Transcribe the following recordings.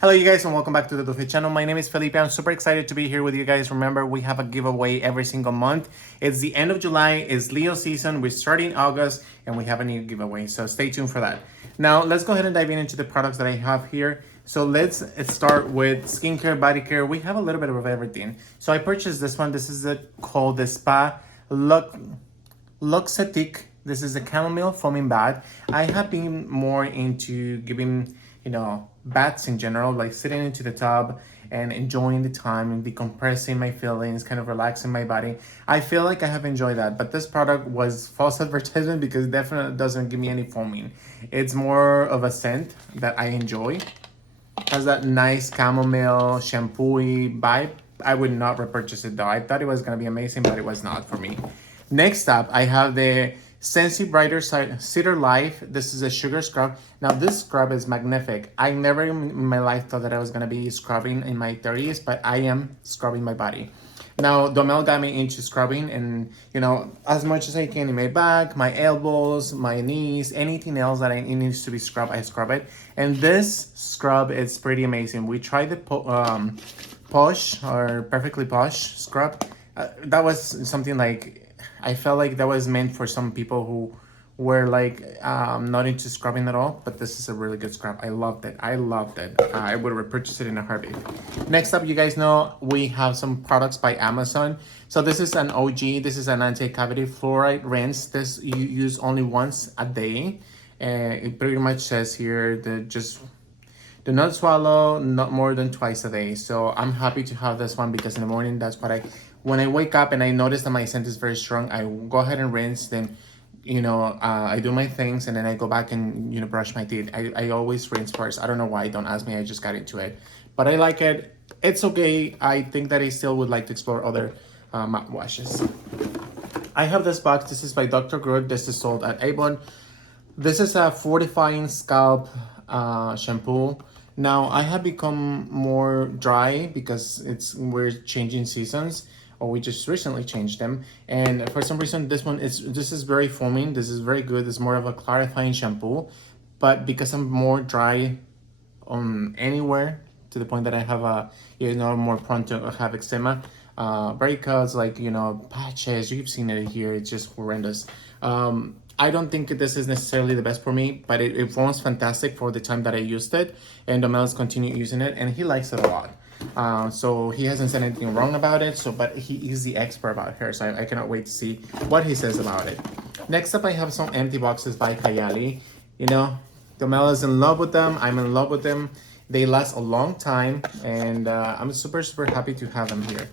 Hello you guys and welcome back to the Dufe channel. My name is Felipe. I'm super excited to be here with you guys. Remember, we have a giveaway every single month. It's the end of July, it's Leo season, we're starting August, and we have a new giveaway. So stay tuned for that. Now, let's go ahead and dive into the products that I have here. So let's start with skincare, body care. We have a little bit of everything. So I purchased this one. This is called the Spa Luxatic. This is a chamomile foaming bath. I have been more into giving, baths in general, like sitting into the tub and enjoying the time and decompressing my feelings, kind of relaxing my body. I feel like I have enjoyed that, but this product was false advertisement because it definitely doesn't give me any foaming. It's more of a scent that I enjoy. Has that nice chamomile shampoo-y vibe. I would not repurchase it though. I thought it was gonna be amazing, but it was not for me. Next up, I have the Scentsy Brighter Cedar Life. This is a sugar scrub. Now this scrub is magnific. I never in my life thought that I was gonna be scrubbing in my 30s, but I am scrubbing my body. Now, Domel got me into scrubbing and, as much as I can in my back, my elbows, my knees, anything else that it needs to be scrubbed, I scrub it. And this scrub is pretty amazing. We tried the Posh or Perfectly Posh scrub. That was something like, I felt like that was meant for some people who were like not into scrubbing at all, but this is a really good scrub. I loved it. I would repurchase it in a heartbeat. Next up, you guys know we have some products by Amazon. So this is an OG. This is an AntiCavity fluoride rinse. This you use only once a day. It pretty much says here that just do not swallow not more than twice a day. So I'm happy to have this one because in the morning, that's what when I wake up and I notice that my scent is very strong, I go ahead and rinse. Then, I do my things and then I go back and, brush my teeth. I always rinse first. I don't know why. Don't ask me. I just got into it. But I like it. It's okay. I think that I still would like to explore other mouthwashes. I have this box. This is by Dr. Groot. This is sold at Avon. This is a fortifying scalp shampoo. Now I have become more dry because we're changing seasons, or we just recently changed them. And for some reason, this is very foaming. This is very good. It's more of a clarifying shampoo, but because I'm more dry on anywhere to the point that I have more prone to have eczema, breakouts, like patches. You've seen it here. It's just horrendous. I don't think this is necessarily the best for me, but it foams fantastic for the time that I used it, and Domel's continued using it, and he likes it a lot. So he hasn't said anything wrong about it. But he is the expert about hair, so I cannot wait to see what he says about it. Next up, I have some empty boxes by Kylie. Domel is in love with them. I'm in love with them. They last a long time, and I'm super happy to have them here.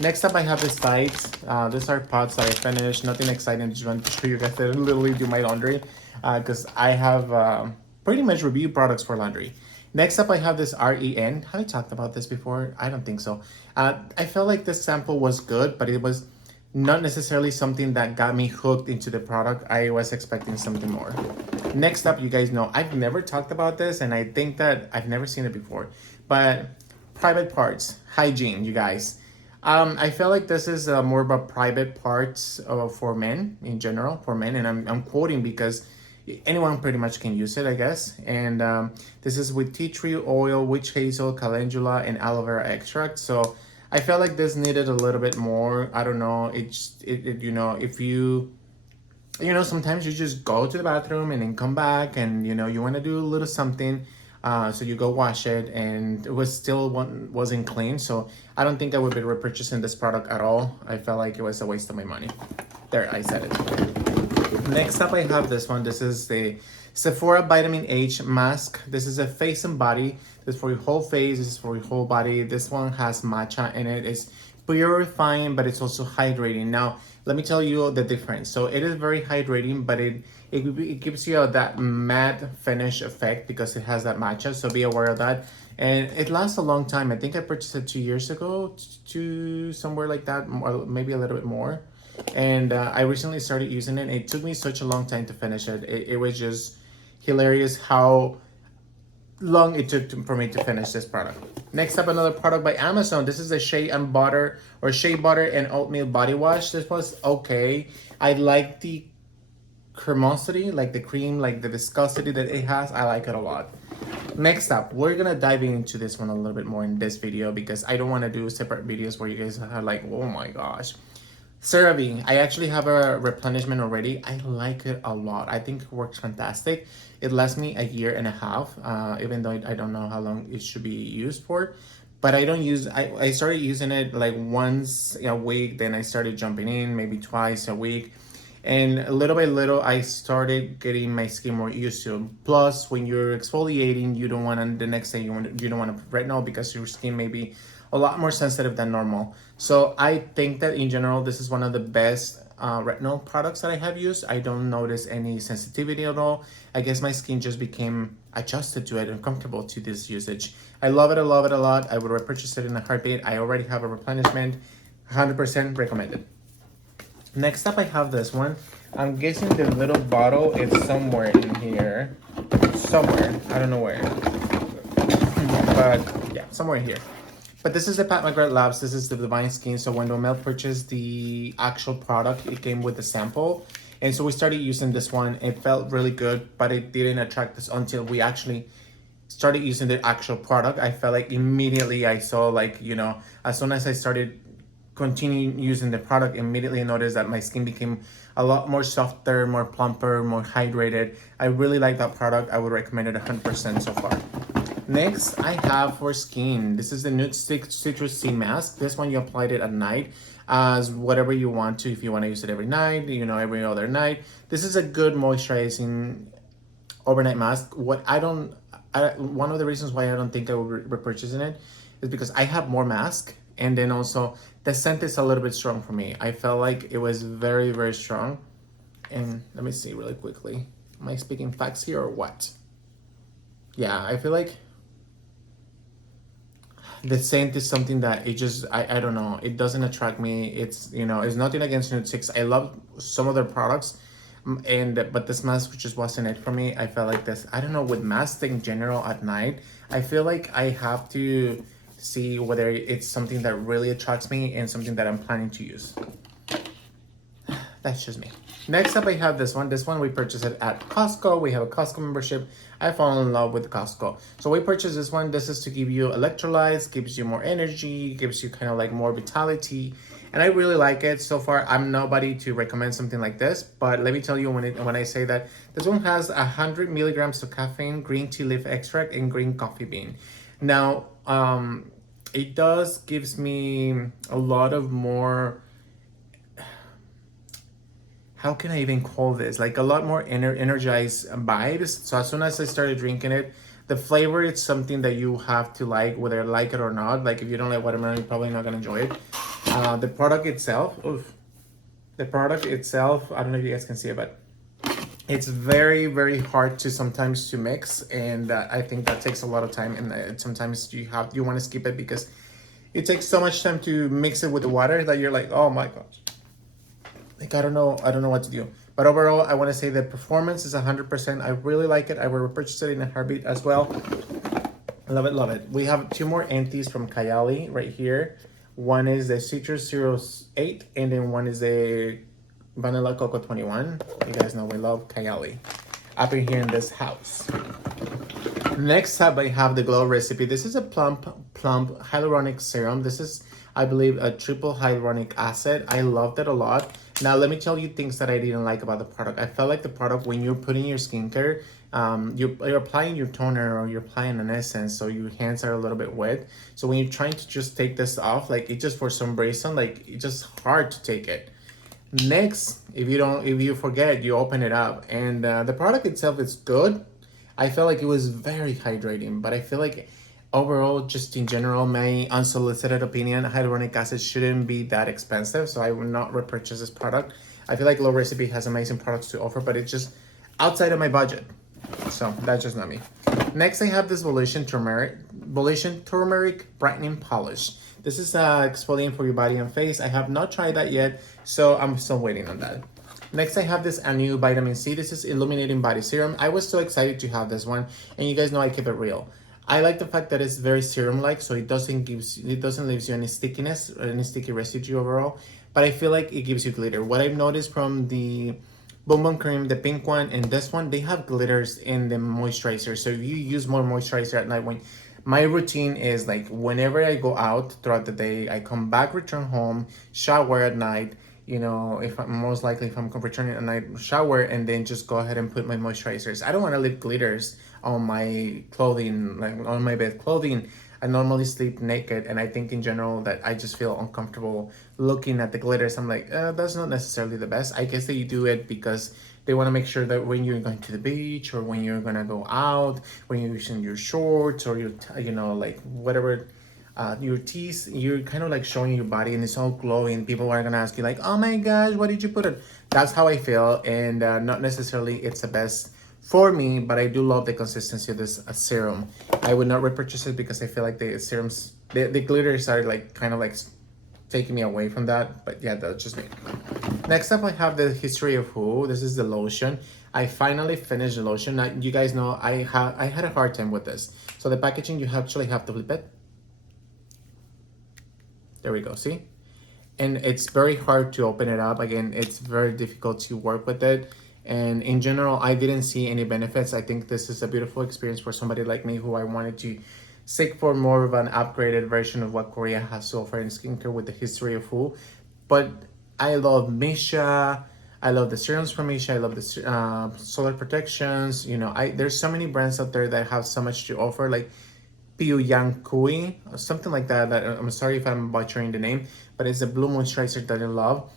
Next up, I have the sides. These are pots that I finished. Nothing exciting. Just want to show you guys that I literally do my laundry because I have pretty much reviewed products for laundry. Next up, I have this REN. Have I talked about this before? I don't think so. I felt like this sample was good, but it was not necessarily something that got me hooked into the product. I was expecting something more. Next up, you guys know I've never talked about this, and I think that I've never seen it before. But private parts, hygiene, you guys. I feel like this is more about private parts for men in general, and I'm quoting because anyone pretty much can use it, I guess. And this is with tea tree oil, witch hazel, calendula, and aloe vera extract. So I felt like this needed a little bit more. I don't know. If you sometimes you just go to the bathroom and then come back and you want to do a little something. So you go wash it, and it wasn't clean. So I don't think I would be repurchasing this product at all. I felt like it was a waste of my money. There, I said it. Next up, I have this one. This is the Sephora Vitamin H Mask. This is a face and body. This is for your whole face. This is for your whole body. This one has matcha in it. It's purifying, but it's also hydrating. Now, let me tell you the difference. So it is very hydrating, but it gives you that matte finish effect because it has that matcha. So be aware of that. And it lasts a long time. I think I purchased it 2 years ago, somewhere like that, or maybe a little bit more. And I recently started using it. It took me such a long time to finish it. It was just hilarious how long it took for me to finish this product. Next up, another product by Amazon. This is a Shea Butter and Oatmeal Body Wash. This was okay. I like the cremosity, like the cream, like the viscosity that it has. I like it a lot. Next up, we're gonna dive into this one a little bit more in this video because I don't want to do separate videos where you guys are like, oh my gosh. CeraVe, I actually have a replenishment already. I like it a lot. I think it works fantastic. It lasts me a year and a half, even though I don't know how long it should be used for. But I don't use, I started using it like once a week, then I started jumping in maybe twice a week. And little by little, I started getting my skin more used to it. Plus, when you're exfoliating, you don't want to, the next day, you don't want to retinol because your skin may be a lot more sensitive than normal. So I think that in general, this is one of the best retinol products that I have used. I don't notice any sensitivity at all. I guess my skin just became adjusted to it and comfortable to this usage. I love it, I love it a lot. I would repurchase it in a heartbeat. I already have a replenishment, 100% recommended. Next up, I have this one. I'm guessing the little bottle is somewhere in here. Somewhere, I don't know where. But yeah, somewhere here. But this is the Pat McGrath Labs. This is the Divine Skin. So when Romel purchased the actual product, it came with the sample. And so we started using this one. It felt really good, but it didn't attract us until we actually started using the actual product. I felt like immediately I saw like, you know, as soon as I started continuing using the product, immediately I noticed that my skin became a lot more softer, more plumper, more hydrated. I really like that product. I would recommend it 100% so far. Next, I have for skin. This is the Nude Citrus Sea Mask. This one, you applied it at night as whatever you want to. If you want to use it every night, you know, every other night. This is a good moisturizing overnight mask. One of the reasons why I don't think I will be repurchasing it is because I have more mask. And then also the scent is a little bit strong for me. I felt like it was very, very strong. And let me see really quickly. Am I speaking facts here or what? Yeah, I feel like the scent is something that it just, I don't know. It doesn't attract me. It's, you know, it's nothing against Nude 6. I love some of their products. But this mask just wasn't it for me. I felt like this, I don't know, with masks in general at night, I feel like I have to see whether it's something that really attracts me and something that I'm planning to use. That's just me. Next up, I have this one. This one we purchased it at Costco. We have a Costco membership. I fall in love with Costco. So we purchased this one. This is to give you electrolytes, gives you more energy, gives you kind of like more vitality. And I really like it. So far, I'm nobody to recommend something like this, but let me tell you when I say that, this one has 100 milligrams of caffeine, green tea leaf extract, and green coffee bean. Now, it does gives me a lot of more, how can I even call this? Like a lot more energized vibes. So as soon as I started drinking it, the flavor is something that you have to like, whether you like it or not. Like if you don't like watermelon, you're probably not gonna enjoy it. The product itself, I don't know if you guys can see it, but it's very, very hard to sometimes to mix, and I think that takes a lot of time, and sometimes you want to skip it because it takes so much time to mix it with the water that you're like, oh my gosh, like I don't know what to do. But overall, I want to say the performance is 100%. I really like it. I will repurchase it in a heartbeat as well. Love it, love it. We have two more antis from Kylie right here. One is the Citrus 08, and then one is a Vanilla Cocoa 21. You guys know we love Kylie up in here in this house. Next up, I have the Glow Recipe. This is a plump hyaluronic serum. This is, I believe, a triple hyaluronic acid. I loved it a lot. Now, let me tell you things that I didn't like about the product. I felt like the product, when you're putting your skincare, you're applying your toner or you're applying an essence, so your hands are a little bit wet. So when you're trying to just take this off, like it just for some reason, like it's just hard to take it. Next, if you forget, you open it up, and the product itself is good. I felt like it was very hydrating, but I feel like overall, just in general, my unsolicited opinion, hyaluronic acid shouldn't be that expensive, so I will not repurchase this product. I feel like Glow Recipe has amazing products to offer, but it's just outside of my budget. So that's just not me. Next, I have this Valuation Turmeric Brightening Polish. This is exfoliating for your body and face. I have not tried that yet, so I'm still waiting on that. Next, I have this New Vitamin C. This is Illuminating Body Serum. I was so excited to have this one, and you guys know I keep it real. I like the fact that it's very serum-like, so it doesn't leave you any stickiness or any sticky residue overall, but I feel like it gives you glitter. What I've noticed from the Boom Boom Cream, the pink one, and this one, they have glitters in the moisturizer. So if you use more moisturizer at night, when my routine is like whenever I go out throughout the day, I come back, return home, shower at night. You know, if I'm most likely if I'm returning at night, shower, and then just go ahead and put my moisturizers. I don't want to leave glitters on my clothing, like on my bed clothing. I normally sleep naked, and I think in general that I just feel uncomfortable looking at the glitters. I'm like, that's not necessarily the best. I guess that you do it because they want to make sure that when you're going to the beach or when you're gonna go out, when you're using your shorts or your, you know, like whatever, your teeth, you're kind of like showing your body and it's all glowing. People are gonna ask you like, oh my gosh, what did you put it? That's how I feel, and not necessarily it's the best for me, but I do love the consistency of this serum. I would not repurchase it because I feel like the serums, the glitters are like kind of like taking me away from that. But yeah, that's just me. Next up, I have the History of Who. This is the lotion. I finally finished the lotion. Now, you guys know I had a hard time with this. So the packaging, you actually have to flip it. There we go, see? And it's very hard to open it up. Again, it's very difficult to work with it. And in general, I didn't see any benefits. I think this is a beautiful experience for somebody like me who I wanted to seek for more of an upgraded version of what Korea has to offer in skincare with the History of Who. But I love Misha. I love the serums from Misha. I love the solar protections. You know, there's so many brands out there that have so much to offer. Like Piu Yang Kui, or something like that. That I'm sorry if I'm butchering the name, but it's a blue moisturizer that I love,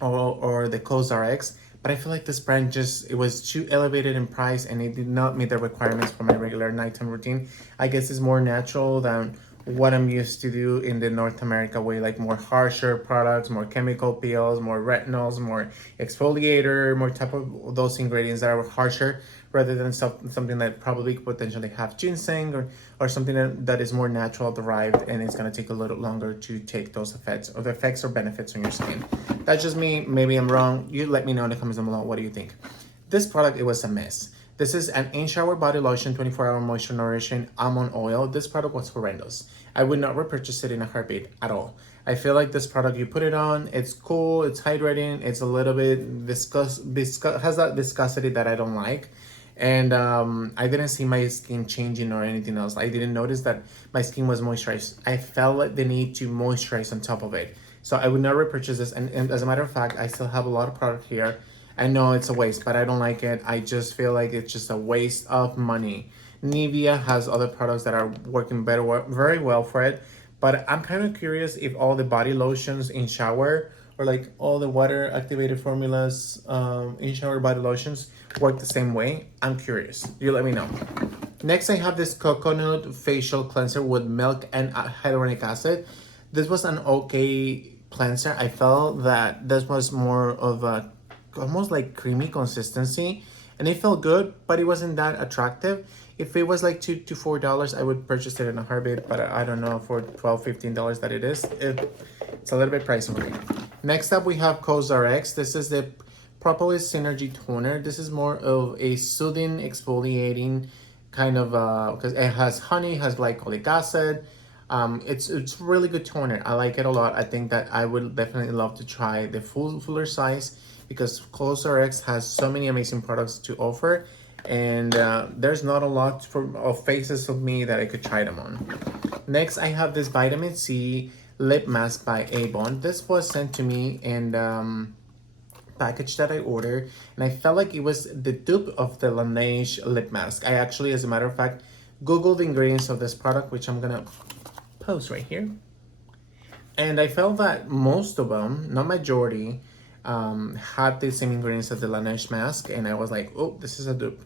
or the CosRX. But I feel like this brand it was too elevated in price and it did not meet the requirements for my regular nighttime routine. I guess it's more natural than what I'm used to do in the North America way, like more harsher products, more chemical peels, more retinols, more exfoliator, more type of those ingredients that are harsher rather than something that probably could potentially have ginseng or something that is more natural derived and it's going to take a little longer to take those effects or the effects or benefits on your skin. That's just me. Maybe I'm wrong. You let me know in the comments below. What do you think? This product, it was a mess. This is an in-shower body lotion, 24-hour moisture nourishing almond oil. This product was horrendous. I would not repurchase it in a heartbeat at all. I feel like this product, you put it on, it's cool, it's hydrating, it's a little bit has that viscosity that I don't like. And I didn't see my skin changing or anything else. I didn't notice that my skin was moisturized. I felt like the need to moisturize on top of it. So I would not repurchase this. And as a matter of fact, I still have a lot of product here. I know it's a waste, but I don't like it. I just feel like it's just a waste of money. Nivea has other products that are working very well for it. But I'm kind of curious if all the body lotions in shower or like all the water activated formulas in shower body lotions work the same way. I'm curious. You let me know. Next, I have this coconut facial cleanser with milk and hyaluronic acid. This was an okay cleanser. I felt that this was more of a almost like creamy consistency and it felt good, but it wasn't that attractive. If it was like $2 to $4, I would purchase it in a heartbeat, but I don't know, for $12, $15 that it is, it's a little bit pricey for me. Next up, we have CosRX. This is the Propolis Synergy Toner. This is more of a soothing, exfoliating kind of, because it has honey, has glycolic acid. It's really good toner. I like it a lot. I think that I would definitely love to try the fuller size because CosRX has so many amazing products to offer, and there's not a lot of faces of me that I could try them on. Next, I have this vitamin C lip mask by Avon. This was sent to me in package that I ordered, and I felt like it was the dupe of the Laneige lip mask. I actually, as a matter of fact, Googled the ingredients of this product, which I'm gonna post right here. And I felt that most of them, not majority, had the same ingredients as the Laneige mask, and I was like, oh, this is a dupe.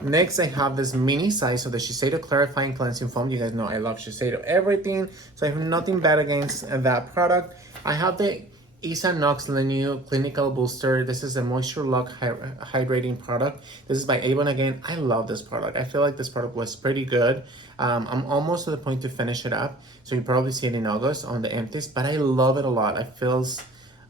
Next, I have this mini size of the Shiseido Clarifying Cleansing Foam. You guys know I love Shiseido everything, so I have nothing bad against that product. I have the Isa Nox Lineo Clinical Booster. This is a Moisture Lock hydrating product. This is by Avon again. I love this product. I feel like this product was pretty good. I'm almost to the point to finish it up, so you probably see it in August on the empties, but I love it a lot. It feels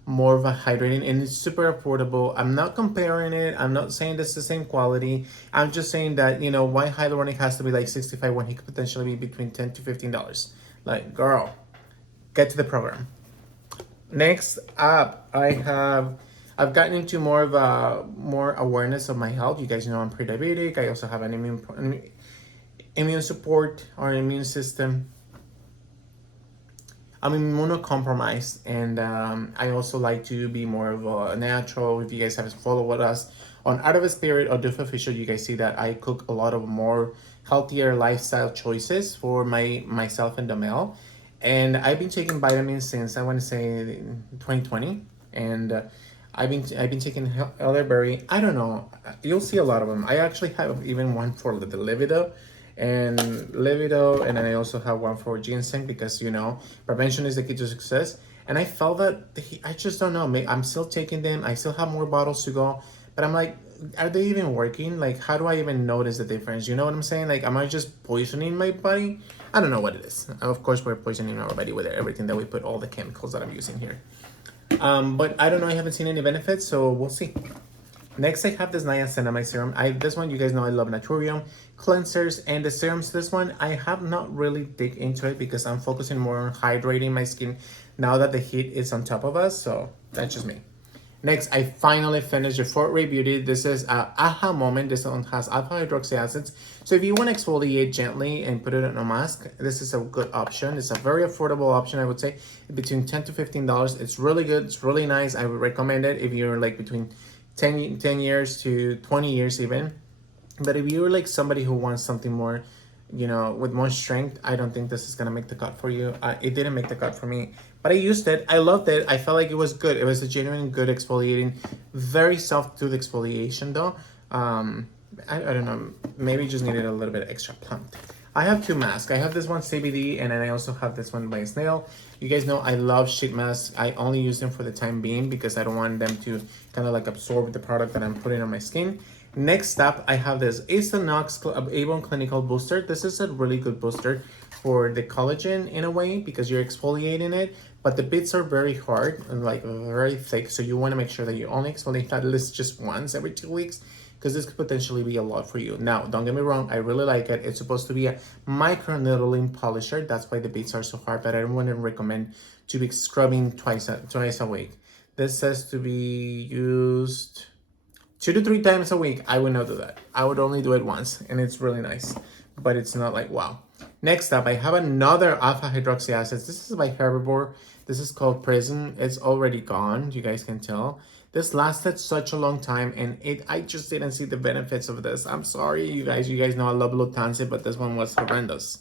more of a hydrating and it's super affordable. I'm not comparing it. I'm not saying this is the same quality. I'm just saying that, you know, why hyaluronic has to be like $65 when he could potentially be between $10 to $15. Like, girl, get to the program. Next up, I I've gotten into more of a more awareness of my health. You guys know I'm pre-diabetic. I also have an immune support or immune system. I'm immunocompromised, and I also like to be more of a natural. If you guys have followed us on Out of a Spirit or Duff Official, you guys see that I cook a lot of more healthier lifestyle choices for myself and the male. And I've been taking vitamins since I want to say 2020, and I've been taking elderberry. I don't know. You'll see a lot of them. I actually have even one for the libido, and then I also have one for ginseng because prevention is the key to success. And I felt that I just don't know. I'm still taking them. I still have more bottles to go, but I'm like, are they even working? Like, how do I even notice the difference? You know what I'm saying? Like, am I just poisoning my body? I don't know what it is. Of course, we're poisoning our body with everything that we put, all the chemicals that I'm using here. But I don't know. I haven't seen any benefits, so we'll see. Next, I have this niacinamide serum. This one, you guys know I love Naturium cleansers, and the serums. This one, I have not really dig into it because I'm focusing more on hydrating my skin now that the heat is on top of us. So that's just me. Next, I finally finished the Fort Ray Beauty. This is a aha moment. This one has alpha hydroxy acids. So if you want to exfoliate gently and put it on a mask, this is a good option. It's a very affordable option, I would say, between $10 to $15. It's really good. It's really nice. I would recommend it if you're like between 10 years to 20 years even. But if you're like somebody who wants something more, with more strength, I don't think this is going to make the cut for you. It didn't make the cut for me, but I used it. I loved it. I felt like it was good. It was a genuine good exfoliating, very soft tooth exfoliation though. I don't know, maybe just needed a little bit extra plump. I have two masks. I have this one CBD, and then I also have this one by Snail. You guys know I love sheet masks. I only use them for the time being because I don't want them to kind of like absorb the product that I'm putting on my skin. Next up, I have this Nox Avon Clinical Booster. This is a really good booster for the collagen in a way because you're exfoliating it, but the bits are very hard and like very thick. So you want to make sure that you only exfoliate at least just once every 2 weeks, because this could potentially be a lot for you. Now, don't get me wrong, I really like it. It's supposed to be a micro needling polisher. That's why the bits are so hard, but I don't want to recommend to be scrubbing twice a week. This says to be used 2 to 3 times a week. I would not do that. I would only do it once, and it's really nice, but it's not like wow. Next up, I have another alpha hydroxy acids. This is by Herbivore. This is called Prism. It's already gone. You guys can tell. This lasted such a long time, and I just didn't see the benefits of this. I'm sorry, you guys. You guys know I love Lutancy, but this one was horrendous.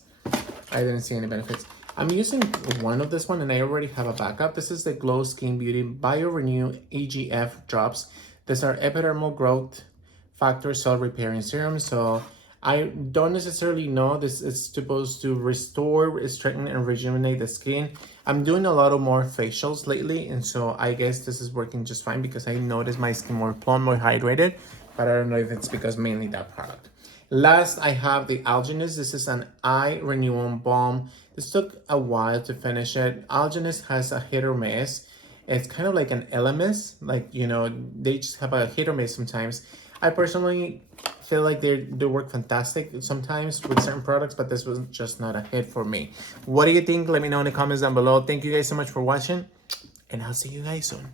I didn't see any benefits. I'm using one of this one, and I already have a backup. This is the Glow Skin Beauty BioRenew EGF drops. These are epidermal growth factor cell repairing serum. So I don't necessarily know this is supposed to restore, strengthen, and rejuvenate the skin. I'm doing a lot of more facials lately, and so I guess this is working just fine because I notice my skin more plump, more hydrated, but I don't know if it's because mainly that product. Last, I have the Algenist. This is an eye renewal balm. This took a while to finish it. Algenist has a hit or miss. It's kind of like an LMS, they just have a hit or miss sometimes. I personally feel like they work fantastic sometimes with certain products, but this was just not a hit for me. What do you think? Let me know in the comments down below. Thank you guys so much for watching, and I'll see you guys soon.